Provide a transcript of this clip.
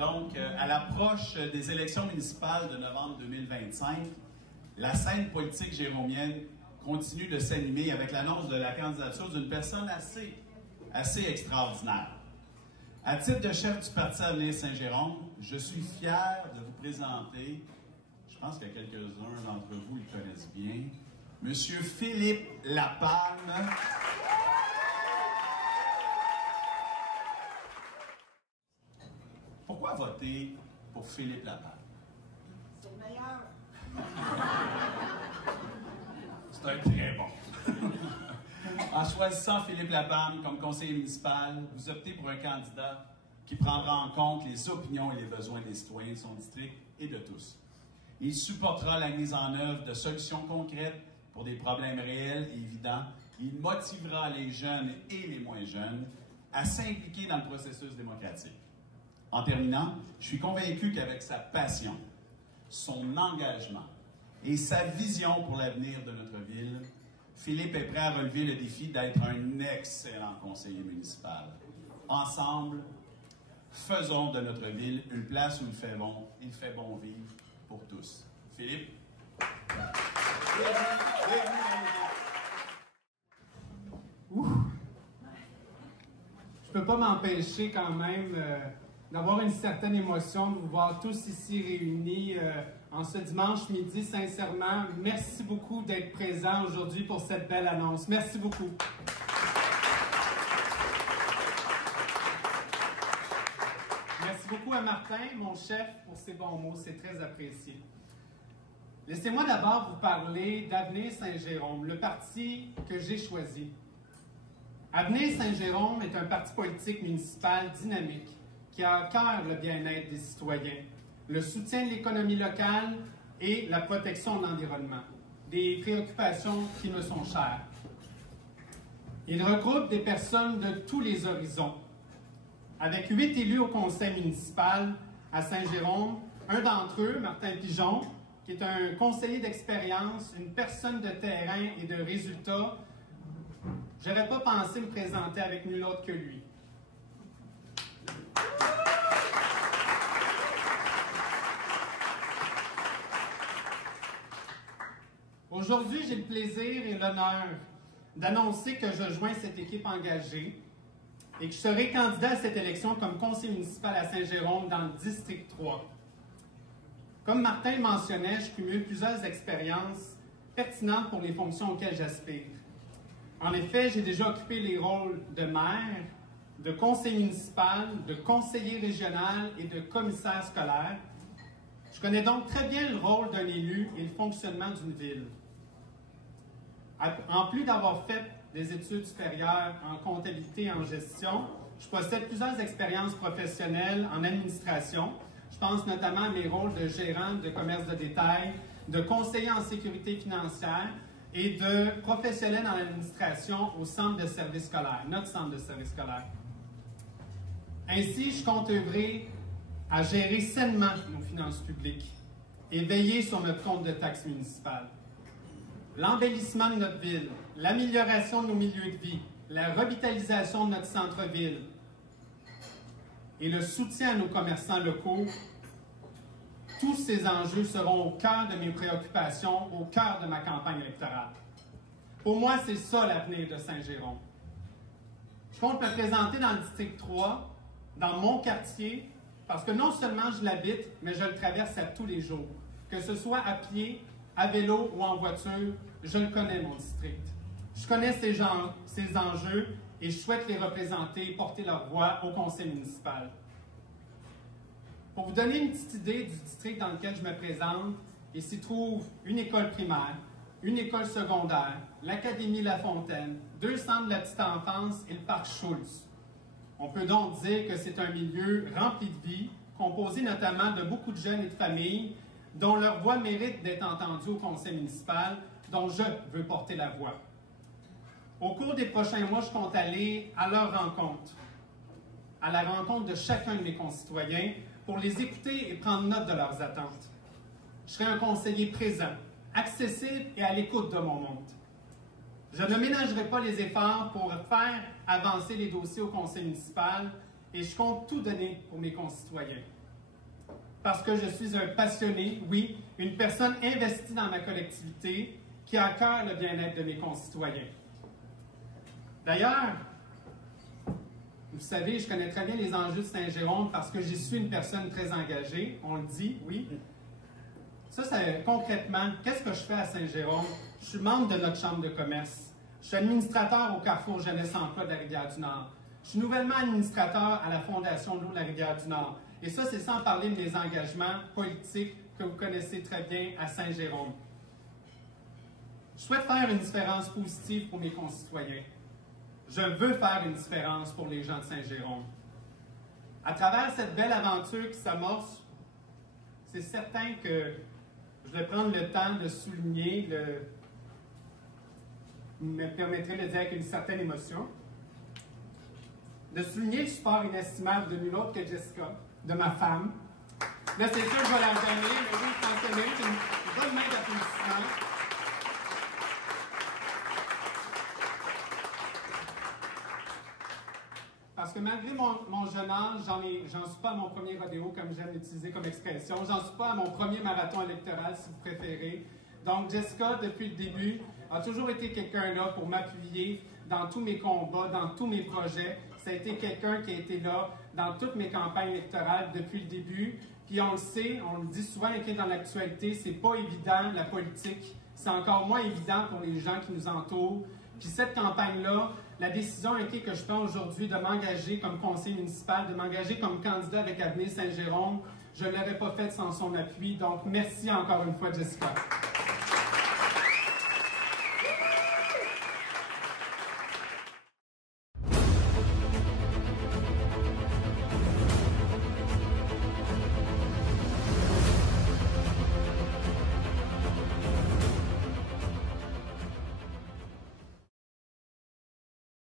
Donc, à l'approche des élections municipales de novembre 2025, la scène politique jéromienne continue de s'animer avec l'annonce de la candidature d'une personne assez extraordinaire. À titre de chef du Parti Avenir Saint-Jérôme, je suis fier de vous présenter, je pense que quelques-uns d'entre vous le connaissent bien, M. Philippe Lapalme. Pourquoi voter pour Philippe Lapalme? C'est le meilleur. C'est un très bon. En choisissant Philippe Lapalme comme conseiller municipal, vous optez pour un candidat qui prendra en compte les opinions et les besoins des citoyens de son district et de tous. Il supportera la mise en œuvre de solutions concrètes pour des problèmes réels et évidents. Il motivera les jeunes et les moins jeunes à s'impliquer dans le processus démocratique. En terminant, je suis convaincu qu'avec sa passion, son engagement et sa vision pour l'avenir de notre ville, Philippe est prêt à relever le défi d'être un excellent conseiller municipal. Ensemble, faisons de notre ville une place où il fait bon vivre pour tous. Philippe? Je peux pas m'empêcher quand même d'avoir une certaine émotion de vous voir tous ici réunis en ce dimanche midi. Sincèrement, merci beaucoup d'être présents aujourd'hui pour cette belle annonce. Merci beaucoup. Merci beaucoup à Martin, mon chef, pour ses bons mots. C'est très apprécié. Laissez-moi d'abord vous parler d'Avenir Saint-Jérôme, le parti que j'ai choisi. Avenir Saint-Jérôme est un parti politique municipal dynamique qui a à cœur le bien-être des citoyens, le soutien de l'économie locale et la protection de l'environnement, des préoccupations qui me sont chères. Il regroupe des personnes de tous les horizons. Avec 8 élus au conseil municipal à Saint-Jérôme, un d'entre eux, Martin Pigeon, qui est un conseiller d'expérience, une personne de terrain et de résultats, je n'aurais pas pensé me présenter avec nul autre que lui. Aujourd'hui, j'ai le plaisir et l'honneur d'annoncer que je joins cette équipe engagée et que je serai candidat à cette élection comme conseiller municipal à Saint-Jérôme dans le district 3. Comme Martin le mentionnait, je cumule plusieurs expériences pertinentes pour les fonctions auxquelles j'aspire. En effet, j'ai déjà occupé les rôles de maire, de conseiller municipal, de conseiller régional et de commissaire scolaire. Je connais donc très bien le rôle d'un élu et le fonctionnement d'une ville. En plus d'avoir fait des études supérieures en comptabilité et en gestion, je possède plusieurs expériences professionnelles en administration. Je pense notamment à mes rôles de gérant de commerce de détail, de conseiller en sécurité financière et de professionnel en administration au centre de services scolaires, notre centre de services scolaires. Ainsi, je compte œuvrer à gérer sainement nos finances publiques et veiller sur notre compte de taxes municipales. L'embellissement de notre ville, l'amélioration de nos milieux de vie, la revitalisation de notre centre-ville et le soutien à nos commerçants locaux, tous ces enjeux seront au cœur de mes préoccupations, au cœur de ma campagne électorale. Pour moi, c'est ça l'avenir de Saint-Jérôme. Je compte me présenter dans le district 3, dans mon quartier, parce que non seulement je l'habite, mais je le traverse à tous les jours. Que ce soit à pied, à vélo ou en voiture, je le connais, mon district. Je connais ces enjeux et je souhaite les représenter et porter leur voix au conseil municipal. Pour vous donner une petite idée du district dans lequel je me présente, il s'y trouve une école primaire, une école secondaire, l'Académie La Fontaine, 2 centres de la petite enfance et le parc Schulz. On peut donc dire que c'est un milieu rempli de vie, composé notamment de beaucoup de jeunes et de familles dont leur voix mérite d'être entendue au conseil municipal, dont je veux porter la voix. Au cours des prochains mois, je compte aller à leur rencontre, à la rencontre de chacun de mes concitoyens pour les écouter et prendre note de leurs attentes. Je serai un conseiller présent, accessible et à l'écoute de mon monde. Je ne ménagerai pas les efforts pour faire avancer les dossiers au conseil municipal et je compte tout donner pour mes concitoyens. parce que je suis un passionné, oui, une personne investie dans ma collectivité, qui a à cœur le bien-être de mes concitoyens. D'ailleurs, vous savez, je connais très bien les enjeux de Saint-Jérôme parce que j'y suis une personne très engagée, on le dit, oui. Ça, concrètement, qu'est-ce que je fais à Saint-Jérôme? Je suis membre de notre chambre de commerce. Je suis administrateur au Carrefour Jeunesse Emploi de la Rivière-du-Nord. Je suis nouvellement administrateur à la Fondation de l'eau de la Rivière-du-Nord. Et ça, c'est sans parler de mes engagements politiques que vous connaissez très bien à Saint-Jérôme. Je souhaite faire une différence positive pour mes concitoyens. Je veux faire une différence pour les gens de Saint-Jérôme. À travers cette belle aventure qui s'amorce, c'est certain que je vais prendre le temps de souligner, me permettrait de le dire avec une certaine émotion, de souligner le support inestimable de nul autre que Jessica, de ma femme. Là, c'est sûr que je vais la donner, mais oui, je pense que c'est une bonne main d'applaudissement. Parce que malgré mon jeune âge, j'en suis pas à mon premier rodéo, comme j'aime l'utiliser comme expression. J'en suis pas à mon premier marathon électoral, si vous préférez. Donc, Jessica, depuis le début, a toujours été quelqu'un là pour m'appuyer dans tous mes combats, dans tous mes projets. Ça a été quelqu'un qui a été là dans toutes mes campagnes électorales depuis le début. Puis on le sait, on le dit souvent, qui est dans l'actualité, c'est pas évident, la politique. C'est encore moins évident pour les gens qui nous entourent. Puis cette campagne-là, la décision a été que je prends aujourd'hui de m'engager comme conseiller municipal, de m'engager comme candidat avec Avenir Saint-Jérôme. Je ne l'aurais pas fait sans son appui. Donc, merci encore une fois, Jessica.